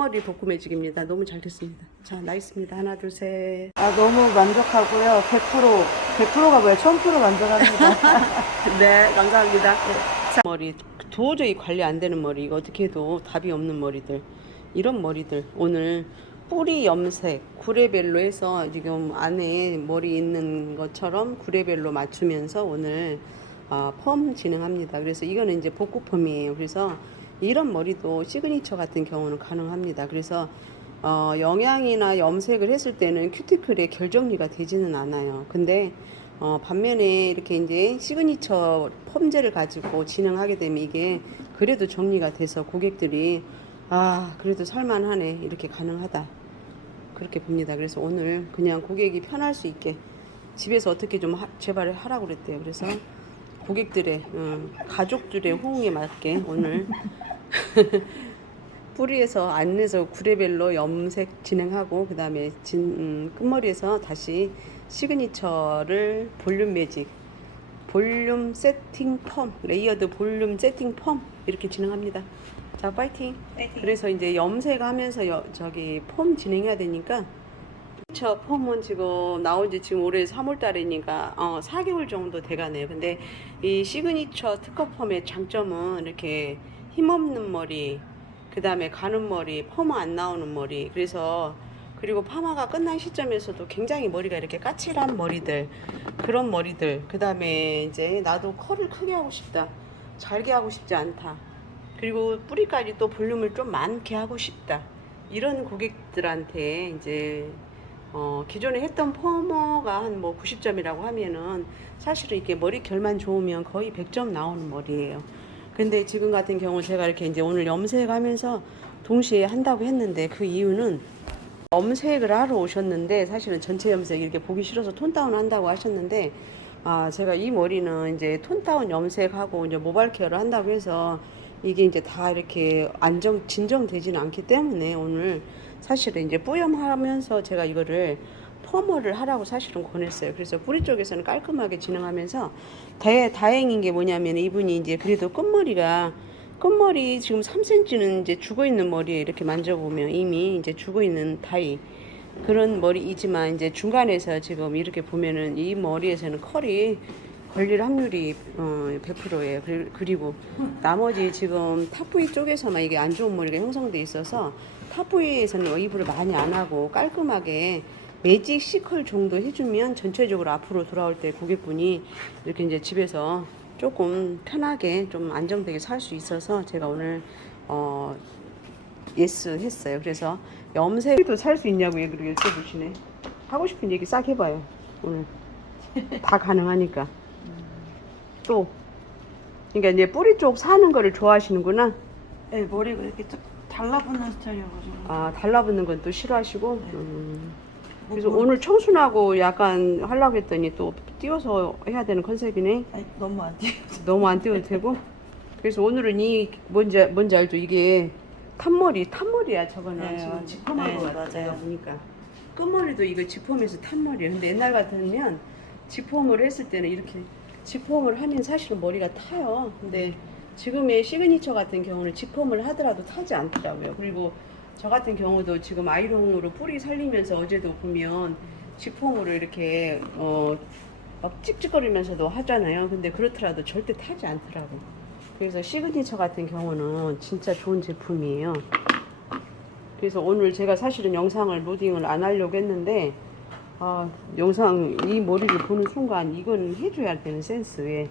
끝머리 볶음 매직입니다. 너무 잘 됐습니다. 자, 나있습니다. 하나, 둘, 셋. 너무 만족하고요. 100%가 뭐야? 1000% 만족합니다. 네, 감사합니다. 자, 머리 도저히 관리 안 되는 머리, 이거 어떻게 해도 답이 없는 머리들, 이런 머리들 오늘 뿌리 염색 9레벨로 해서 지금 안에 머리 있는 것처럼 9레벨로 맞추면서 오늘 펌 진행합니다. 그래서 이거는 이제 복구 펌이에요. 그래서 이런 머리도 시그니처 같은 경우는 가능합니다. 그래서 영양이나 염색을 했을 때는 큐티클에 결정리가 되지는 않아요. 근데 반면에 이렇게 이제 시그니처 펌제를 가지고 진행하게 되면 이게 그래도 정리가 돼서 고객들이 그래도 살만하네, 이렇게 가능하다, 그렇게 봅니다. 그래서 오늘 그냥 고객이 편할 수 있게 집에서 어떻게 좀 제발 하라고 그랬대요. 그래서 고객들의 가족들의 호응에 맞게 오늘 뿌리에서 안에서 9레벨로 염색 진행하고 그 다음에 끝머리에서 다시 시그니처를 볼륨 매직, 볼륨 세팅 펌, 레이어드 볼륨 세팅 펌 이렇게 진행합니다. 자, 파이팅. 그래서 이제 염색하면서 저기 펌 진행해야 되니까, 시그니처 펌은 지금 나온 지 지금 올해 3월 달이니까 4개월 정도 돼가네요. 근데 이 시그니처 특허 펌의 장점은 이렇게 힘없는 머리, 그 다음에 가는 머리, 퍼마 안 나오는 머리, 그리고 파마가 끝난 시점에서도 굉장히 머리가 이렇게 까칠한 머리들, 그런 머리들, 그 다음에 이제 나도 컬을 크게 하고 싶다, 잘게 하고 싶지 않다, 그리고 뿌리까지 또 볼륨을 좀 많게 하고 싶다, 이런 고객들한테 이제 기존에 했던 퍼머가 한 뭐 90점이라고 하면은 사실은 이렇게 머리 결만 좋으면 거의 100점 나오는 머리예요. 근데 지금 같은 경우 제가 이렇게 이제 오늘 염색하면서 동시에 한다고 했는데, 그 이유는 염색을 하러 오셨는데 사실은 전체 염색 이렇게 보기 싫어서 톤 다운 한다고 하셨는데, 제가 이 머리는 이제 톤 다운 염색하고 이제 모발 케어를 한다고 해서 이게 이제 다 이렇게 진정되지는 않기 때문에 오늘 사실은 이제 뿌염하면서 제가 이거를 펌을 하라고 사실은 권했어요. 그래서 뿌리 쪽에서는 깔끔하게 진행하면서 다행인 게 뭐냐면, 이분이 이제 그래도 끝머리 지금 3cm는 이제 죽어 있는 머리에 이렇게 만져보면 이미 이제 죽어 있는 그런 머리이지만, 이제 중간에서 지금 이렇게 보면은 이 머리에서는 컬이 걸릴 확률이 100%예요. 그리고 나머지 지금 탑 부위 쪽에서만 이게 안 좋은 머리가 형성돼 있어서 탑 부위에서는 웨이브를 많이 안 하고 깔끔하게 매직 C컬 정도 해주면 전체적으로 앞으로 돌아올 때 고객분이 이렇게 이제 집에서 조금 편하게 좀 안정되게 살 수 있어서 제가 오늘 예스 했어요. 그래서 염색도 살 수 있냐고 얘기를 여쭤보시네. 하고 싶은 얘기 싹 해봐요. 오늘 다 가능하니까. 또 그러니까 이제 뿌리 쪽 사는 거를 좋아하시는구나. 네, 머리가 이렇게 좀 달라붙는 스타일이어가지고. 달라붙는 건 또 싫어하시고. 네. 그래서 오늘 청순하고 약간 하려고 했더니 또 띄워서 해야 되는 컨셉이네. 아니, 너무 안 돼요. 너무 안 띄워도 되고. 그래서 오늘은 이 뭔지 알죠? 이게 탑머리야. 저거는 네, 지금 지펌한 거 네, 같아요. 맞아요. 보니까 끝머리도 이거 지펌에서 탑머리예요. 근데 옛날 같으면 지펌을 했을 때는 이렇게 지펌을 하면 사실은 머리가 타요. 근데 지금의 시그니처 같은 경우는 지펌을 하더라도 타지 않더라고요. 그리고 저 같은 경우도 지금 아이롱으로 뿌리 살리면서 어제도 보면 지펌으로 이렇게 막 찍찍거리면서도 하잖아요. 근데 그렇더라도 절대 타지 않더라고. 그래서 시그니처 같은 경우는 진짜 좋은 제품이에요. 그래서 오늘 제가 사실은 영상을 로딩을 안 하려고 했는데, 영상 이 머리를 보는 순간 이건 해줘야 되는 센스에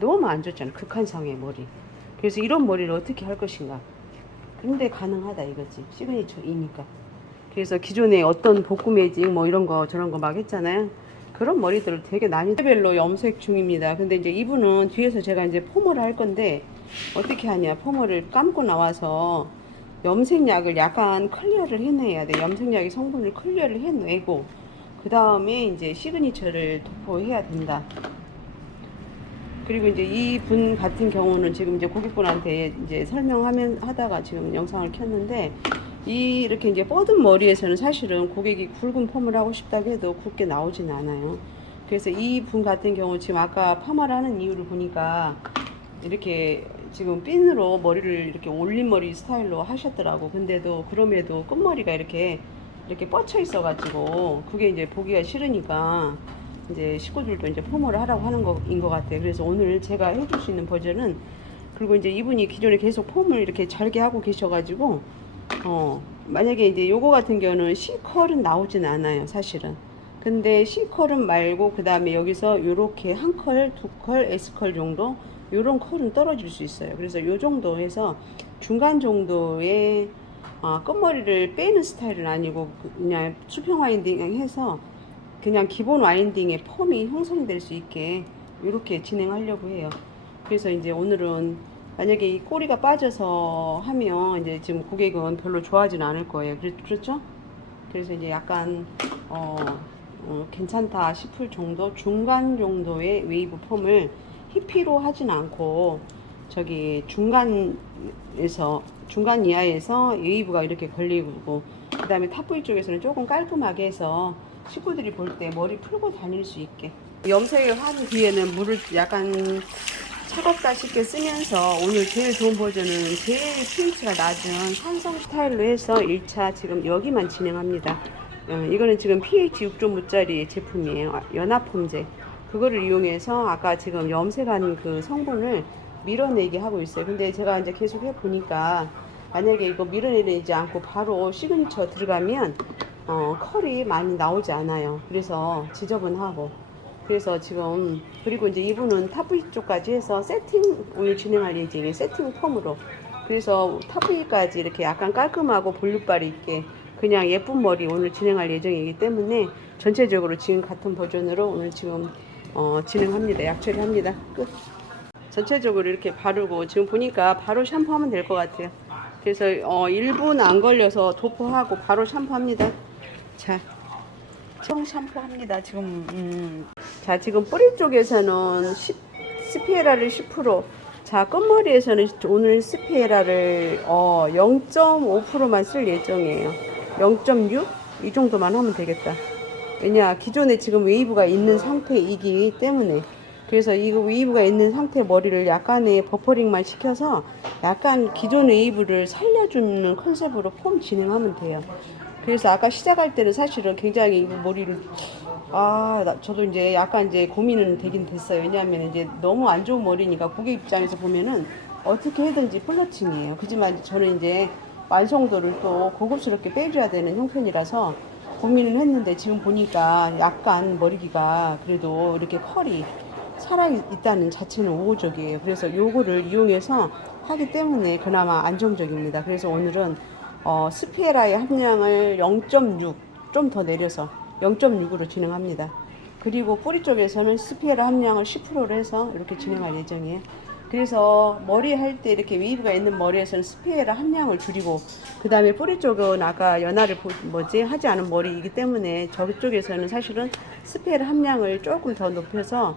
너무 안 좋잖아, 극한상의 머리. 그래서 이런 머리를 어떻게 할 것인가. 근데 가능하다 이거지, 시그니처이니까. 그래서 기존에 어떤 복구 매직 뭐 이런 거 저런 거 막 했잖아요. 그런 머리들을 되게 난이도별로 염색 중입니다. 근데 이제 이분은 뒤에서 제가 이제 펌을 할 건데, 어떻게 하냐, 펌을 감고 나와서 염색약을 약간 클리어를 해내야 돼. 염색약의 성분을 클리어를 해내고 그 다음에 이제 시그니처를 도포해야 된다. 그리고 이제 이 분 같은 경우는 지금 이제 고객분한테 이제 하다가 지금 영상을 켰는데, 이렇게 이제 뻗은 머리에서는 사실은 고객이 굵은 펌을 하고 싶다고 해도 굵게 나오진 않아요. 그래서 이 분 같은 경우 지금 아까 파마를 하는 이유를 보니까 이렇게 지금 핀으로 머리를 이렇게 올림머리 스타일로 하셨더라고. 근데도 그럼에도 끝머리가 이렇게 뻗쳐 있어가지고 그게 이제 보기가 싫으니까 이제 식구들도 이제 펌을 하라고 하는 거인 것 같아요. 그래서 오늘 제가 해줄 수 있는 버전은, 그리고 이제 이분이 기존에 계속 펌을 이렇게 잘게 하고 계셔가지고 만약에 이제 요거 같은 경우는 C컬은 나오진 않아요, 사실은. 근데 C컬은 말고 그 다음에 여기서 요렇게 한 컬, 두 컬, S컬 정도 요런 컬은 떨어질 수 있어요. 그래서 요 정도 해서 중간 정도의 끝머리를 빼는 스타일은 아니고 그냥 수평 와인딩 해서 그냥 기본 와인딩의 펌이 형성될 수 있게 이렇게 진행하려고 해요. 그래서 이제 오늘은 만약에 이 꼬리가 빠져서 하면 이제 지금 고객은 별로 좋아하지는 않을 거예요. 그렇죠? 그래서 이제 약간 괜찮다 싶을 정도 중간 정도의 웨이브 펌을 히피로 하진 않고 저기 중간 이하에서 웨이브가 이렇게 걸리고, 그 다음에 탑부위 쪽에서는 조금 깔끔하게 해서 식구들이 볼 때 머리 풀고 다닐 수 있게 염색을 한 뒤에는 물을 약간 차갑다 싶게 쓰면서 오늘 제일 좋은 버전은 제일 pH가 낮은 산성 스타일로 해서 1차 지금 여기만 진행합니다. 이거는 지금 pH 6.5짜리 제품이에요. 연합폼제. 그거를 이용해서 아까 지금 염색한 그 성분을 밀어내게 하고 있어요. 근데 제가 이제 계속 해보니까 만약에 이거 밀어내지 않고 바로 시그니처 들어가면 컬이 많이 나오지 않아요. 그래서 지저분하고. 그래서 지금, 그리고 이제 이분은 탑부위 쪽까지 해서 세팅 오늘 진행할 예정이에요. 세팅 펌으로. 그래서 탑부위까지 이렇게 약간 깔끔하고 볼륨빨이 있게 그냥 예쁜 머리 오늘 진행할 예정이기 때문에 전체적으로 지금 같은 버전으로 오늘 지금 진행합니다. 약처리합니다. 끝. 전체적으로 이렇게 바르고 지금 보니까 바로 샴푸하면 될 것 같아요. 그래서 1분 안 걸려서 도포하고 바로 샴푸합니다. 자, 청 샴푸합니다. 지금 자, 지금 뿌리 쪽에서는 스피에라를 10%, 자, 끝머리에서는 오늘 스피에라를 0.5%만 쓸 예정이에요. 0.6? 이 정도만 하면 되겠다. 왜냐, 기존에 지금 웨이브가 있는 상태이기 때문에. 그래서 이 웨이브가 있는 상태 머리를 약간의 버퍼링만 시켜서 약간 기존 웨이브를 살려주는 컨셉으로 폼 진행하면 돼요. 그래서 아까 시작할 때는 사실은 굉장히 이 머리를 저도 이제 약간 이제 고민은 되긴 됐어요. 왜냐하면 이제 너무 안 좋은 머리니까 고객 입장에서 보면은 어떻게 해든지 플러팅이에요. 그지만 저는 이제 완성도를 또 고급스럽게 빼줘야 되는 형편이라서 고민을 했는데 지금 보니까 약간 머리기가 그래도 이렇게 컬이 살아있다는 자체는 우호적이에요. 그래서 요거를 이용해서 하기 때문에 그나마 안정적입니다. 그래서 오늘은 스피에라의 함량을 0.6 좀 더 내려서 0.6으로 진행합니다. 그리고 뿌리 쪽에서는 스피에라 함량을 10%로 해서 이렇게 진행할 예정이에요. 그래서 머리 할 때 이렇게 웨이브가 있는 머리에서는 스피에라 함량을 줄이고, 그 다음에 뿌리 쪽은 아까 연화를 하지 않은 머리이기 때문에 저쪽에서는 사실은 스피에라 함량을 조금 더 높여서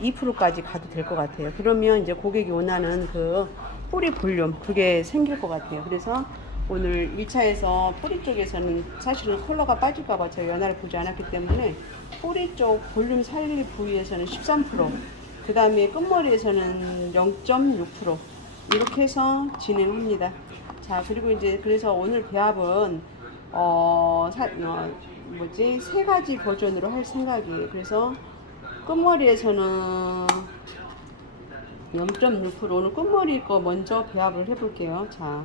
12%까지 가도 될 것 같아요. 그러면 이제 고객이 원하는 그 뿌리 볼륨 그게 생길 것 같아요. 그래서 오늘 1차에서 뿌리 쪽에서는 사실은 컬러가 빠질까봐 제가 연화를 보지 않았기 때문에 뿌리 쪽 볼륨 살릴 부위에서는 13%, 그 다음에 끝머리에서는 0.6% 이렇게 해서 진행합니다. 자, 그리고 이제 그래서 오늘 배합은 세 가지 버전으로 할 생각이에요. 그래서 끝머리에서는 0.6%, 오늘 끝머리 거 먼저 배합을 해볼게요. 자,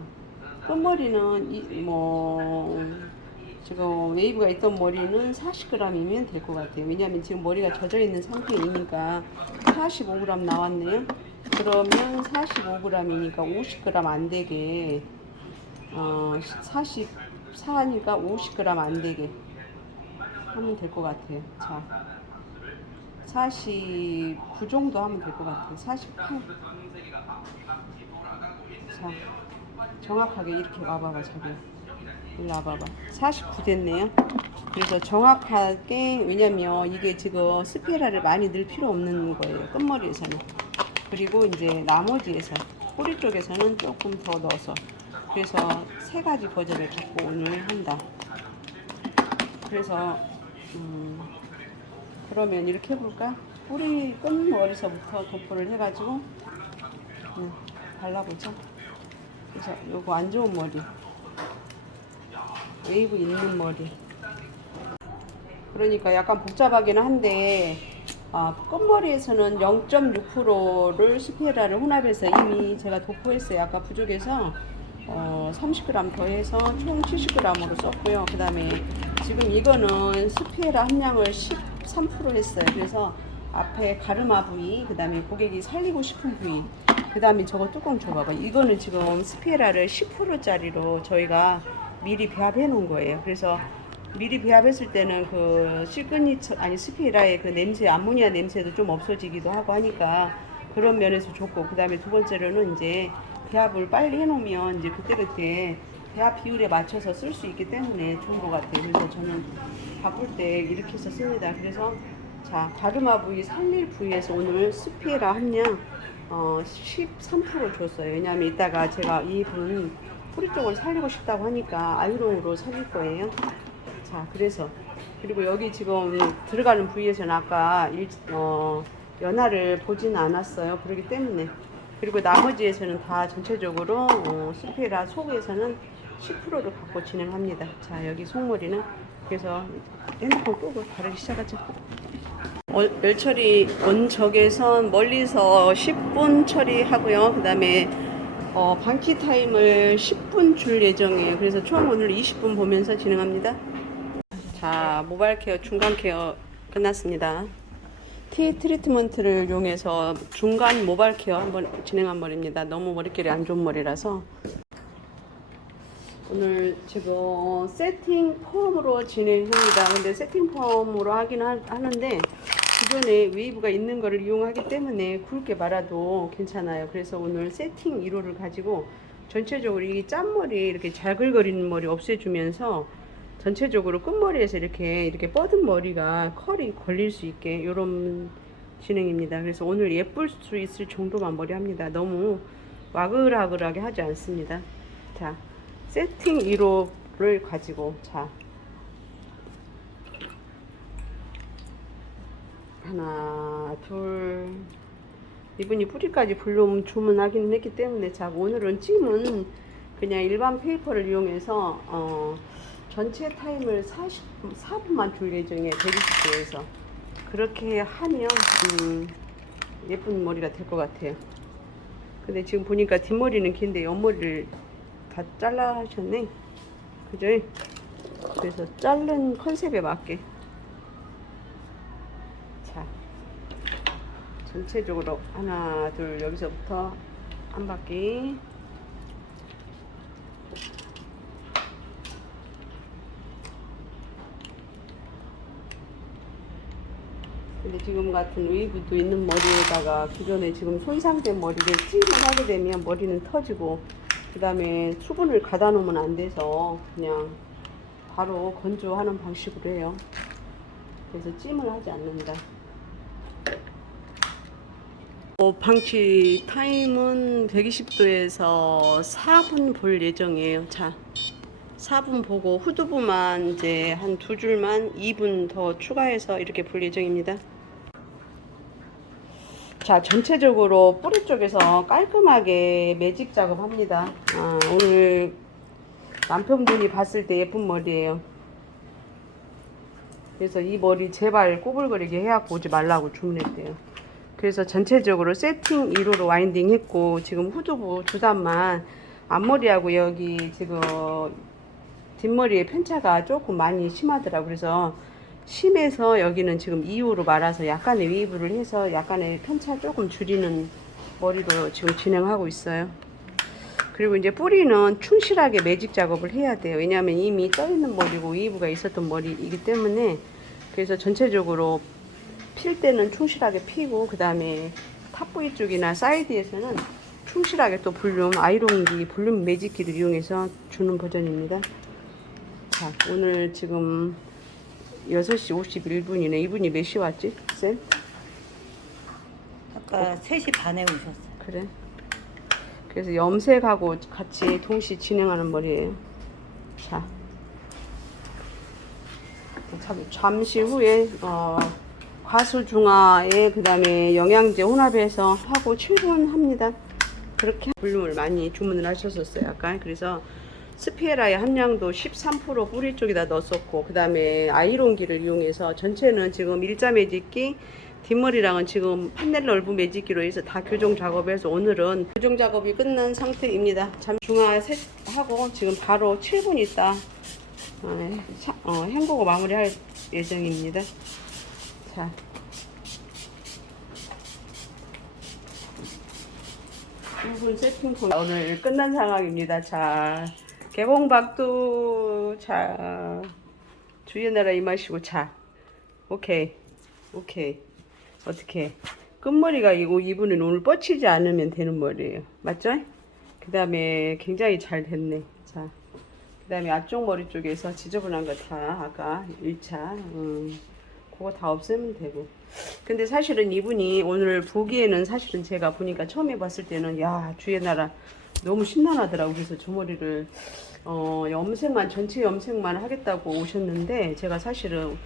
끝머리는 지금 웨이브가 있던 머리는 40g이면 될 것 같아요. 왜냐하면 지금 머리가 젖어 있는 상태이니까 45g 나왔네요. 그러면 45g이니까 50g 안 되게 44니까 50g 안 되게 하면 될 것 같아요. 자, 49 정도 하면 될 것 같아요. 48. 자, 정확하게 이렇게 와봐봐, 자기. 일로 와봐봐. 49 됐네요. 그래서 정확하게, 왜냐면 이게 지금 스피에라를 많이 넣을 필요 없는 거예요. 끝머리에서는. 그리고 이제 나머지에서, 뿌리 쪽에서는 조금 더 넣어서. 그래서 세 가지 버전을 갖고 오늘 한다. 그래서, 그러면 이렇게 해볼까? 뿌리 끝머리서부터 도포를 해가지고 발라보자. 그래서 요거 안 좋은 머리, 웨이브 있는 머리. 그러니까 약간 복잡하긴 한데 끝머리에서는 0.6%를 스피에라를 혼합해서 이미 제가 도포했어요. 아까 부족해서 30g 더해서 총 70g으로 썼고요. 그 다음에 지금 이거는 스피에라 함량을 13% 했어요. 그래서 앞에 가르마 부위, 그 다음에 고객이 살리고 싶은 부위, 그 다음에 저거 뚜껑 줘봐봐. 이거는 지금 스피에라를 10%짜리로 저희가 미리 배합해 놓은 거예요. 그래서 미리 배합했을 때는 그 시그니처 아니 스피에라의 그 냄새, 암모니아 냄새도 좀 없어지기도 하고 하니까 그런 면에서 좋고, 그 다음에 두 번째로는 이제 배합을 빨리 해놓으면 이제 그때그때 배합 비율에 맞춰서 쓸 수 있기 때문에 좋은 것 같아요. 그래서 저는 바꿀 때 이렇게 해서 씁니다. 그래서 자, 가르마 부위 살릴 부위에서 오늘 스피에라 함량 13% 줬어요. 왜냐하면 이따가 제가 이분 뿌리 쪽을 살리고 싶다고 하니까 아이롱으로 살릴 거예요. 자, 그래서 그리고 여기 지금 들어가는 부위에서는 아까 연화를 보지는 않았어요. 그렇기 때문에. 그리고 나머지에서는 다 전체적으로 스피에라 속에서는 10%를 갖고 진행합니다. 자, 여기 속머리는 그래서 핸드폰 끄고 바르기 시작하죠. 열 처리 원적외선 멀리서 10분 처리하고요. 그 다음에 방치 타임을 10분 줄 예정이에요. 그래서 총 오늘 20분 보면서 진행합니다. 자, 모발 케어, 중간 케어 끝났습니다. 티 트리트먼트를 이용해서 중간 모발 케어 한번 진행한 머리입니다. 너무 머릿결이 안 좋은 머리라서 오늘 지금 세팅 펌으로 진행합니다. 근데 세팅 펌으로 하긴 하는데 기존에 웨이브가 있는 거를 이용하기 때문에 굵게 말아도 괜찮아요. 그래서 오늘 세팅 1호를 가지고 전체적으로 이 짠머리 이렇게 자글거리는 머리 없애주면서 전체적으로 끝머리에서 이렇게 뻗은 머리가 컬이 걸릴 수 있게 이런 진행입니다. 그래서 오늘 예쁠 수 있을 정도만 머리 합니다. 너무 와글와글하게 하지 않습니다. 자, 세팅 1호를 가지고 자, 하나, 둘, 이분이 뿌리까지 볼륨 주문하긴 했기 때문에 자, 오늘은 찜은 그냥 일반 페이퍼를 이용해서 전체 타임을 44분만 줄 예정이에요. 120도에서. 그렇게 하면 예쁜 머리가 될 것 같아요. 근데 지금 보니까 뒷머리는 긴데 옆머리를 다 잘라 하셨네. 그죠? 그래서 자른 컨셉에 맞게 자, 전체적으로 하나, 둘, 여기서부터 한 바퀴. 근데 지금 같은 웨이브도 있는 머리에다가 기존에 지금 손상된 머리를 찜을 하게 되면 머리는 터지고, 그 다음에 수분을 가다 놓으면 안 돼서 그냥 바로 건조하는 방식으로 해요. 그래서 찜을 하지 않는다. 방치 타임은 120도에서 4분 볼 예정이에요. 자, 4분 보고 후두부만 이제 한 두 줄만 2분 더 추가해서 이렇게 볼 예정입니다. 자, 전체적으로 뿌리 쪽에서 깔끔하게 매직 작업합니다. 오늘 남편분이 봤을 때 예쁜 머리예요. 그래서 이 머리 제발 꼬불거리게 해갖고 오지 말라고 주문했대요. 그래서 전체적으로 세팅 1호로 와인딩 했고, 지금 후두부 두 단만 앞머리하고 여기 지금 뒷머리에 편차가 조금 많이 심하더라고요. 그래서 심해서 여기는 지금 2호로 말아서 약간의 웨이브를 해서 약간의 편차 조금 줄이는 머리로 지금 진행하고 있어요. 그리고 이제 뿌리는 충실하게 매직 작업을 해야 돼요. 왜냐하면 이미 떠있는 머리고 웨이브가 있었던 머리이기 때문에. 그래서 전체적으로 필 때는 충실하게 피고, 그 다음에 탑부위 쪽이나 사이드에서는 충실하게 또 볼륨 아이롱기 볼륨 매직기를 이용해서 주는 버전입니다. 자, 오늘 지금 6시 51분이네. 이분이 몇 시 왔지? 쌤? 아까 3시 반에 오셨어요. 그래. 그래서 염색하고 같이 동시 진행하는 머리예요. 자, 잠시 후에 과수중화에 그 다음에 영양제 혼합해서 하고 7분 합니다. 그렇게 볼륨을 많이 주문을 하셨었어요. 약간 그래서 스피에라의 함량도 13% 뿌리 쪽에다 넣었었고, 그 다음에 아이론기를 이용해서 전체는 지금 일자 매직기, 뒷머리랑은 지금 판넬 넓은 매직기로 해서 다 교정 작업해서 오늘은 교정 작업이 끝난 상태입니다. 잠 중화 셋하고 지금 바로 7분 있다 헹구고 마무리할 예정입니다. 자, 부분 세팅 오늘 끝난 상황입니다. 자, 개봉박두. 자, 주의 나라 임하시고. 자, 오케이 어떻게 끝머리가 이분은 오늘 뻗치지 않으면 되는 머리예요. 맞죠? 그 다음에 굉장히 잘 됐네. 자, 그 다음에 앞쪽 머리 쪽에서 지저분한 거 다 아까 1차 그거 다 없애면 되고. 근데 사실은 이분이 오늘 보기에는 사실은 제가 보니까 처음에 봤을 때는 야, 주의 나라 너무 심란하더라고. 그래서 저 머리를 염색만 전체 염색만 하겠다고 오셨는데, 제가 사실은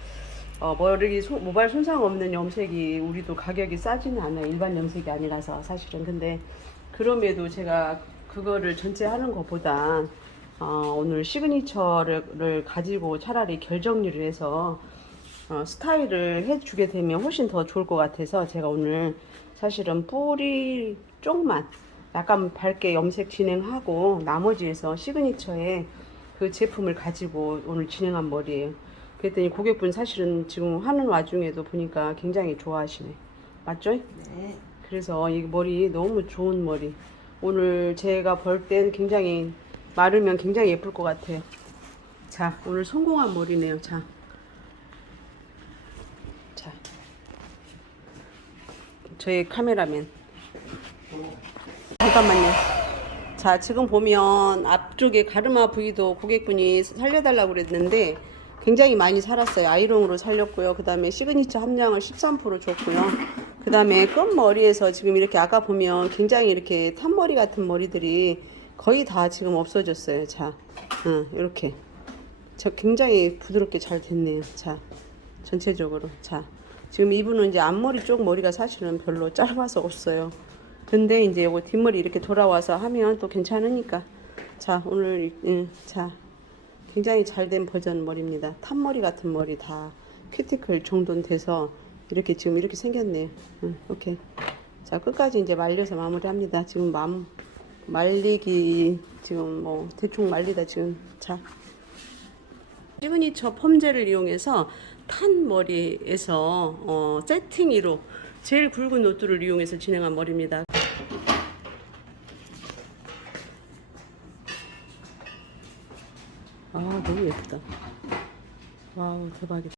머리 모발 손상 없는 염색이 우리도 가격이 싸지는 않아요. 일반 염색이 아니라서 사실은. 근데 그럼에도 제가 그거를 전체 하는 것보다 오늘 시그니처를 가지고 차라리 결정리를 해서 스타일을 해주게 되면 훨씬 더 좋을 것 같아서 제가 오늘 사실은 뿌리 쪽만 약간 밝게 염색 진행하고 나머지에서 시그니처에 그 제품을 가지고 오늘 진행한 머리예요. 그랬더니 고객분 사실은 지금 하는 와중에도 보니까 굉장히 좋아하시네. 맞죠? 네. 그래서 이 머리 너무 좋은 머리. 오늘 제가 볼 땐 굉장히 마르면 굉장히 예쁠 것 같아요. 자, 오늘 성공한 머리네요. 자. 저희 카메라맨. 잠깐만요. 자, 지금 보면 앞쪽에 가르마 부위도 고객분이 살려달라고 그랬는데 굉장히 많이 살았어요. 아이롱으로 살렸고요. 그 다음에 시그니처 함량을 13% 줬고요. 그 다음에 끝머리에서 지금 이렇게 아까 보면 굉장히 이렇게 탄머리 같은 머리들이 거의 다 지금 없어졌어요. 자, 이렇게. 저 굉장히 부드럽게 잘 됐네요. 자, 전체적으로. 자, 지금 이분은 이제 앞머리 쪽 머리가 사실은 별로 짧아서 없어요. 근데 이제 요거 뒷머리 이렇게 돌아와서 하면 또 괜찮으니까. 자, 오늘 자, 굉장히 잘된 버전 머리입니다. 탄머리 같은 머리 다 큐티클 정도는 돼서 이렇게 지금 이렇게 생겼네요. 오케이. 자, 끝까지 이제 말려서 마무리합니다. 지금 말리기 지금 뭐 대충 말리다 지금. 자, 시그니처 펌젤을 이용해서 탄 머리에서 세팅이로 제일 굵은 노트를 이용해서 진행한 머리입니다. 아, 너무 예쁘다. 와우, 대박이다.